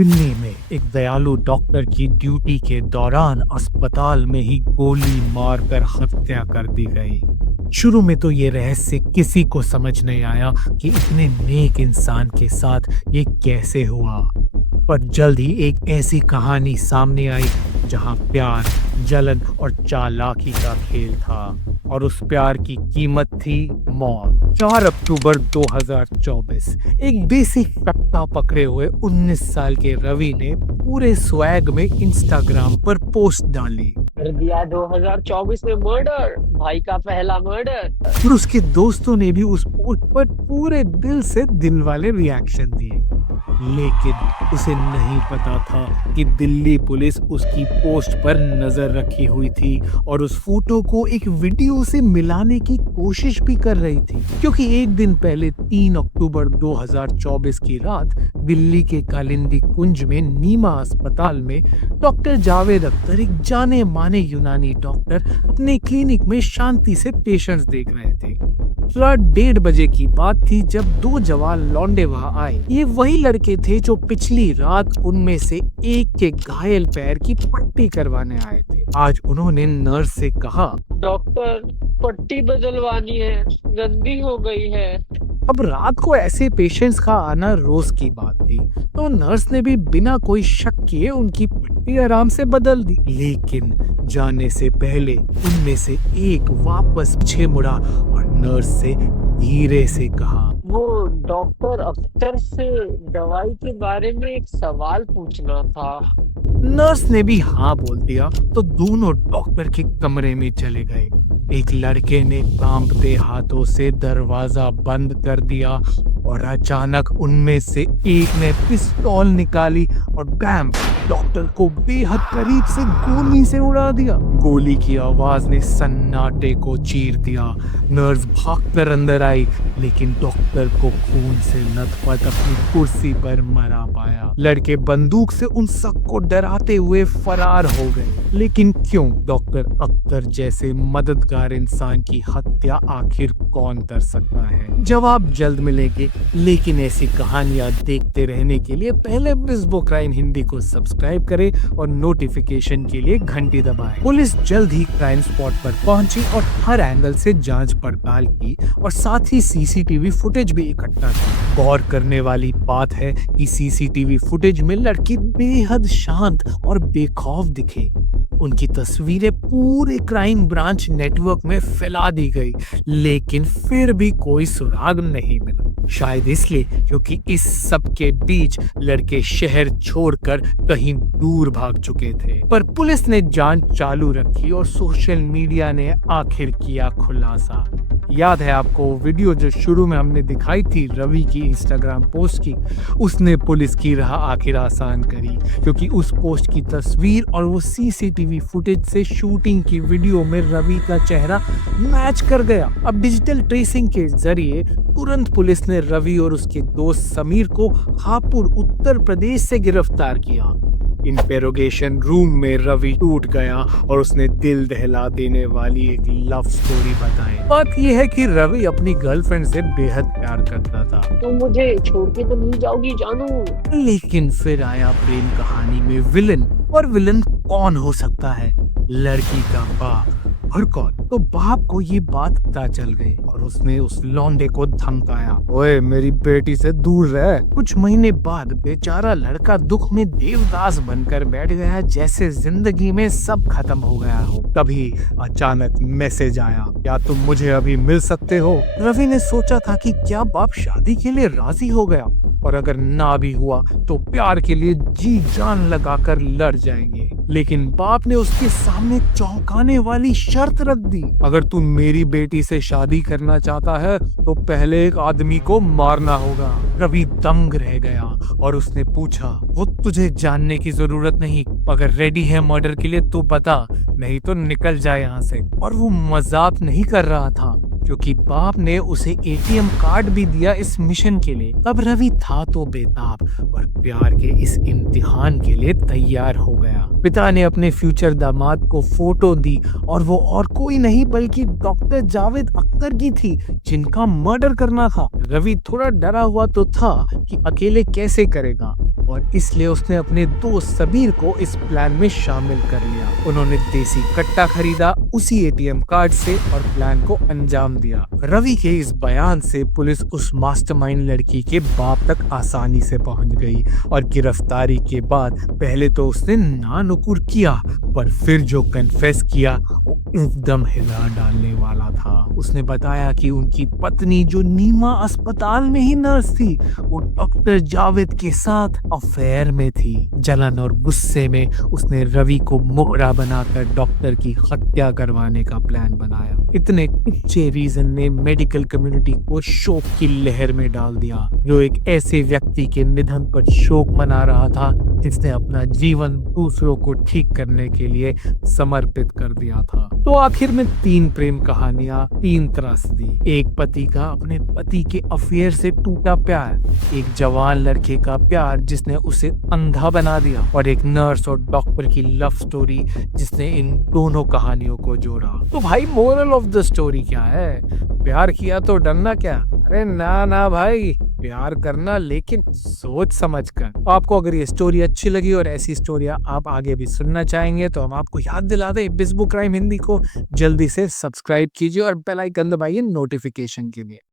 दिल्ली में एक दयालु डॉक्टर की ड्यूटी के दौरान अस्पताल में ही गोली मारकर हत्या कर दी गई। शुरू में तो ये रहस्य किसी को समझ नहीं आया कि इतने नेक इंसान के साथ ये कैसे हुआ। पर जल्द ही एक ऐसी कहानी सामने आई जहां प्यार, जलन और चालाकी का खेल था और उस प्यार की कीमत थी मौत। 4 अक्टूबर 2024 एक देसी कट्टा पकड़े हुए 19 साल के रवि ने पूरे स्वैग में इंस्टाग्राम पर पोस्ट डाली कर दिया 2024 में मर्डर, भाई का पहला मर्डर। और उसके दोस्तों ने भी उस पोस्ट पर पूरे दिल से दिल वाले रिएक्शन दिए। लेकिन उसे नहीं पता था कि दिल्ली पुलिस उसकी पोस्ट पर नजर रखी हुई थी और उस फोटो को एक वीडियो से मिलाने की कोशिश भी कर रही थी, क्योंकि एक दिन पहले 3 अक्टूबर 2024 की रात दिल्ली के कालिंदी कुंज में नीमा अस्पताल में डॉक्टर जावेद अख्तर, एक जाने माने यूनानी डॉक्टर, अपने क्लिनिक में शांति से पेशेंट्स देख रहे थे। रात 1:30 बजे की बात थी जब 2 जवान लौंडे वहां आए। ये वही लड़के थे जो पिछली रात उनमें से एक के घायल पैर की पट्टी करवाने आए थे। आज उन्होंने नर्स से कहा, डॉक्टर, पट्टी बदलवानी है, गंदी हो गई है। अब रात को ऐसे पेशेंट्स का आना रोज की बात थी, तो नर्स ने भी बिना कोई शक किए उनकी पट्टी आराम से बदल दी। लेकिन जाने से पहले उनमें से एक वापस पीछे मुड़ा और नर्स से धीरे से कहा, वो डॉक्टर अख्तर से दवाई के बारे में एक सवाल पूछना था। नर्स ने भी हाँ बोल दिया तो दोनों डॉक्टर के कमरे में चले गए। एक लड़के ने कांपते हाथों से दरवाजा बंद कर दिया और अचानक उनमें से एक ने पिस्तौल निकाली और बैम, डॉक्टर को बेहद करीब से गोली से उड़ा दिया। गोली की आवाज ने सन्नाटे को चीर दिया। नर्स भागकर अंदर आई, लेकिन डॉक्टर को खून से लथपथ अपनी कुर्सी पर मरा पाया। लड़के बंदूक से उन सबको डराते हुए फरार हो गए। लेकिन क्यों डॉक्टर अख्तर जैसे मददगार इंसान की हत्या आखिर कौन कर सकता है? जवाब जल्द मिलेंगे, लेकिन ऐसी कहानियां देखते रहने के लिए पहले बिस्बो क्राइम हिंदी को सब्सक्राइब करें और नोटिफिकेशन के लिए घंटी दबाएं। पुलिस जल्द ही क्राइम स्पॉट पर पहुंची और हर एंगल से जांच पड़ताल की और साथ ही सीसीटीवी फुटेज भी इकट्ठा की। गौर करने वाली बात है कि सीसीटीवी फुटेज में लड़की बेहद शांत और बेखौफ दिखे। उनकी तस्वीरें पूरे क्राइम ब्रांच नेटवर्क में फैला दी गई, लेकिन फिर भी कोई सुराग नहीं मिला। शायद इसलिए क्योंकि इस सब के बीच लड़के शहर छोड़कर कहीं दूर भाग चुके थे। पर पुलिस ने जांच चालू रखी और सोशल मीडिया ने आखिर किया खुलासा। याद है आपको वीडियो जो शुरू में हमने दिखाई थी रवि की इंस्टाग्राम पोस्ट की? उसने पुलिस की राह आखिर आसान करी, क्योंकि उस पोस्ट की तस्वीर और वो सीसीटीवी फुटेज से शूटिंग की वीडियो में रवि का चेहरा मैच कर गया। अब डिजिटल ट्रेसिंग के जरिए तुरंत पुलिस ने रवि और उसके दोस्त समीर को हापुड़, उत्तर प्रदेश से गिरफ्तार किया। इंटेरोगेशन रूम में रवि टूट गया और उसने दिल दहला देने वाली एक लव स्टोरी बताई। बात यह है कि रवि अपनी गर्लफ्रेंड से बेहद प्यार करता था। तुम मुझे छोड़ के तो नहीं जाओगी जानू? लेकिन फिर आया प्रेम कहानी में विलन, और विलन कौन हो सकता है? लड़की का बाप। और कौन? तो बाप को ये बात पता चल गई और उसने उस लौंडे को धमकाया, ओए मेरी बेटी से दूर रह। कुछ महीने बाद बेचारा लड़का दुख में देवदास बनकर बैठ गया, जैसे जिंदगी में सब खत्म हो गया हो। तभी अचानक मैसेज आया, क्या तुम मुझे अभी मिल सकते हो? रवि ने सोचा था कि क्या बाप शादी के लिए राजी हो गया, और अगर ना भी हुआ तो प्यार के लिए जी जान लगाकर लड़ जाएंगे। लेकिन बाप ने उसके सामने चौंकाने वाली शर्त रख दी, अगर तू मेरी बेटी से शादी करना चाहता है तो पहले एक आदमी को मारना होगा। रवि दंग रह गया और उसने पूछा, वो तुझे जानने की जरूरत नहीं, अगर रेडी है मर्डर के लिए तो बता, नहीं तो निकल जाए यहाँ से। और वो मजाक नहीं कर रहा था, क्योंकि बाप ने उसे एटीएम कार्ड भी दिया इस मिशन के लिए। तब रवि था तो बेताब और प्यार के इस इम्तिहान के लिए तैयार हो गया। पिता ने अपने फ्यूचर दामाद को फोटो दी और वो और कोई नहीं बल्कि डॉक्टर जावेद अख्तर की थी, जिनका मर्डर करना था। रवि थोड़ा डरा हुआ तो था कि अकेले कैसे करेगा, और इसलिए उसने अपने दोस्त सबीर को इस प्लान में शामिल कर लिया। उन्होंने देसी कट्टा खरीदा उसी एटीएम कार्ड से और प्लान को अंजाम दिया। रवि के इस बयान से पुलिस उस मास्टरमाइंड लड़की के बाप तक आसानी से पहुंच गई और गिरफ्तारी के बाद पहले तो उसने नानुकुर किया, पर फिर जो कन्फेस किया वो एकदम हिला डालने वाला था। उसने बताया कि उनकी पत्नी जो नीमा अस्पताल में ही नर्स थी, वो डॉक्टर जावेद के साथ अफेयर में थी। जलन और गुस्से में उसने रवि को मोहरा बनाकर डॉक्टर की हत्या करवाने का प्लान बनाया। इतने कच्चे रीजन ने मेडिकल कम्युनिटी को शोक की लहर में डाल दिया, जो एक ऐसे व्यक्ति के निधन पर शोक मना रहा था जिसने अपना जीवन दूसरों को ठीक करने के लिए समर्पित कर दिया था। तो आखिर में 3 प्रेम कहानियां, 3 त्रासदी। एक पति का अपने पति के अफेयर से टूटा प्यार, एक जवान लड़के का प्यार जिसने उसे अंधा बना दिया, और एक नर्स और डॉक्टर की लव स्टोरी जिसने इन दोनों कहानियों को जोड़ा। तो भाई मोरल ऑफ द स्टोरी क्या है? प्यार किया तो डरना क्या? अरे ना ना भाई, प्यार करना लेकिन सोच समझ कर। आपको अगर ये स्टोरी अच्छी लगी और ऐसी स्टोरियां आप आगे भी सुनना चाहेंगे तो हम आपको याद दिला दें, बिज़ बुक क्राइम हिंदी को जल्दी से सब्सक्राइब कीजिए और बेल आइकन दबाइए नोटिफिकेशन के लिए।